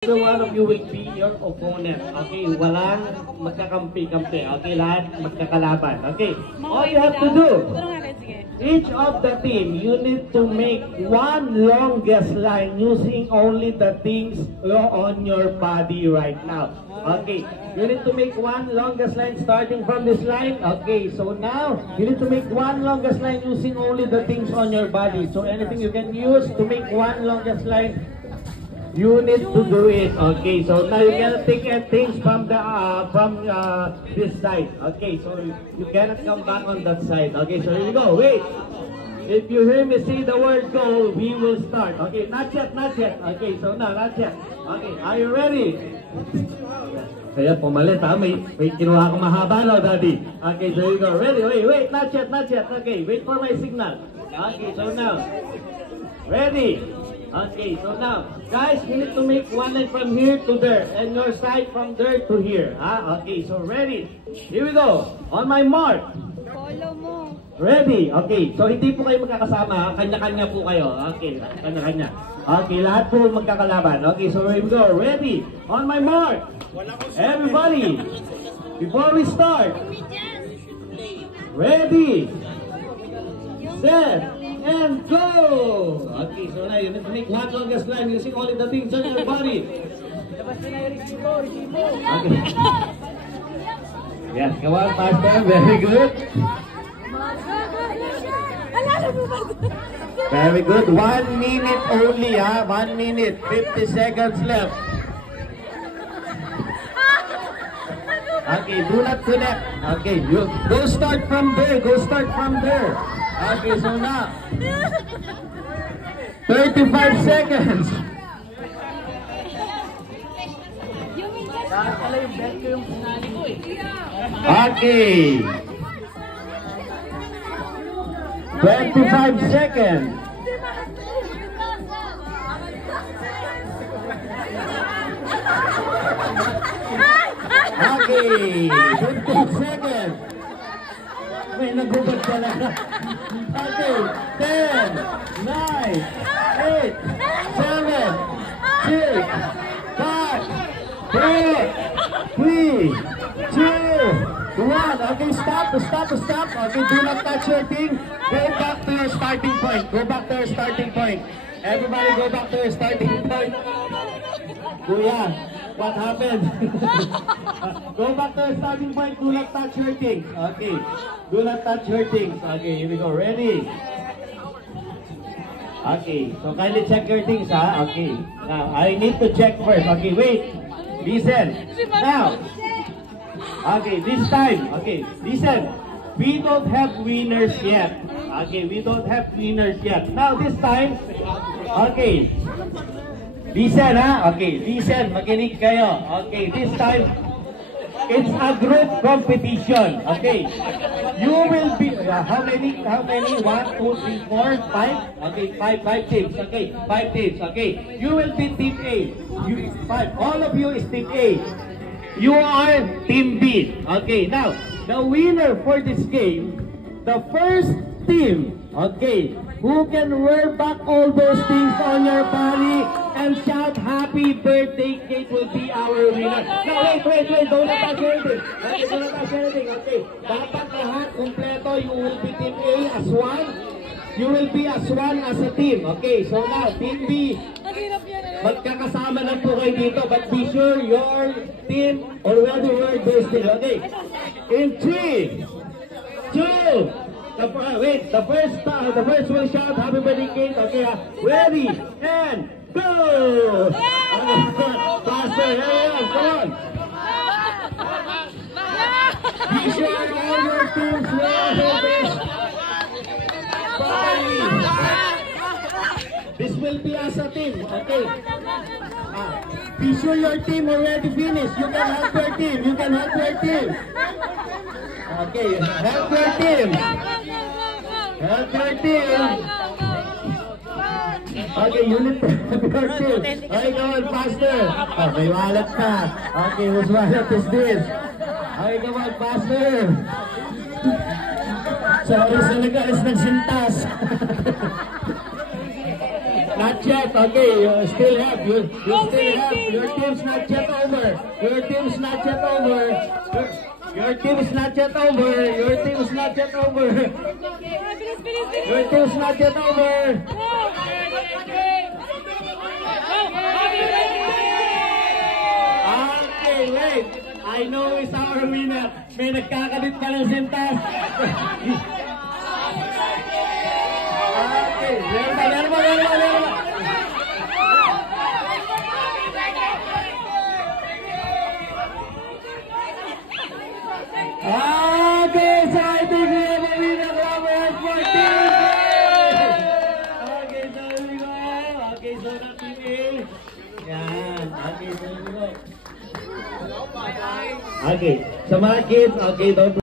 So one of you will be your opponent. Okay, walang magkakampi-kampi. Okay, lahat magkakalaban. Okay, all you have to do, each of the team, you need to make one longest line using only the things on your body right now. Okay, you need to make one longest line starting from this line. Okay, so now, you need to make one longest line using only the things on your body. So anything you can use to make one longest line, you need to do it. Okay, so now you cannot take things from the this side. Okay, so you cannot come back on that side. Okay, so here you go. Wait. If you hear me say the word go, we will start. Okay, not yet, not yet. Okay, so now, not yet. Okay, are you ready? Kaya pumalit ha, may kinuha akong mahaba no, Daddy. Okay, so here you go. Ready? Wait, not yet, not yet. Okay, wait for my signal. Okay, so now, ready? Okay, so now, guys, we need to make one line from here to there, and your side from there to here. Okay, so ready? Here we go. On my mark. Follow mo. Ready? Okay, so hindi po kayo magkakasama, kanya-kanya po kayo. Okay, kanya-kanya. Okay, lahat po magkakalaban. Okay, so here we go. Ready? On my mark. Everybody, before we start. Ready? Set. And go! Okay, so now you need to make one longest line using only the things on your body. Okay. Yes, come on, Master. Very good. Very good. 1 minute only, 1 minute. 50 seconds left. Okay, do not connect. Okay, you go start from there. Go start from there. Okay, so now 35 seconds. Okay. 25 seconds. Okay. 15 seconds. May nagubad talaga. Okay, 10, 9, 8, 7, 6, 5, 4, 3, 2, 1. Okay, stop. Okay, do not touch your thing. Go back to your starting point. Go back to your starting point. Everybody go back to your starting point. Kuya, what happened? Go back to your starting point. Do not touch your things. Okay. Do not touch your things. Okay, here we go. Ready? Okay. So kindly check your things, Okay. Now, I need to check first. Okay, wait. Listen. Now. Okay, this time. Okay, listen. We don't have winners yet. Okay, we don't have winners yet. Now, this time. Okay. Listen, Okay, listen. Makinig kayo. Okay, this time. It's a group competition. Okay. You will be how many? 1, 2, 3, 4, 5. Okay, 5 teams. Okay, 5 teams. Okay. You will be team A. You 5. All of you is team A. You are team B. Okay. Now, the winner for this game, the first team. Okay. Who can wear back all those things on your body and shout happy birthday cake will be our winner. No, wait. Don't touch anything. Okay, don't touch anything. Okay. Dapat lahat kompleto. You will be team A as one. You will be as one as a team. Okay, so now, team B. Magkakasama lang po kayo dito. But be sure your team already wear this thing. Okay. In 3, 2, wait, the first will shout happy birthday cake. Okay, ready and go! Faster, come on! Be sure all your teams will this. This will be as a team, okay? Be sure your team already finished. You can help your team. Okay, help your team. Help your team. Okay, you need to help your team. Okay, come on, faster. May wallet ka. Okay, whose wallet is this? Okay, come on, faster. Sorry sa nag-alis ng sintas. Not yet. Okay, you still have. You still have. Your team's not yet over. Your team's not yet over. Your team is not yet over. Your team is not yet over. Your team is not yet over. Okay, wait. I know it's our winner. May nagkakabit pa ng sintas. Okay, meron ba? Okay, so I think we have a winner number 14. Okay, so we go. Okay, so na team A. Yan. Okay, so we go. Okay, sa mga kids, okay, don't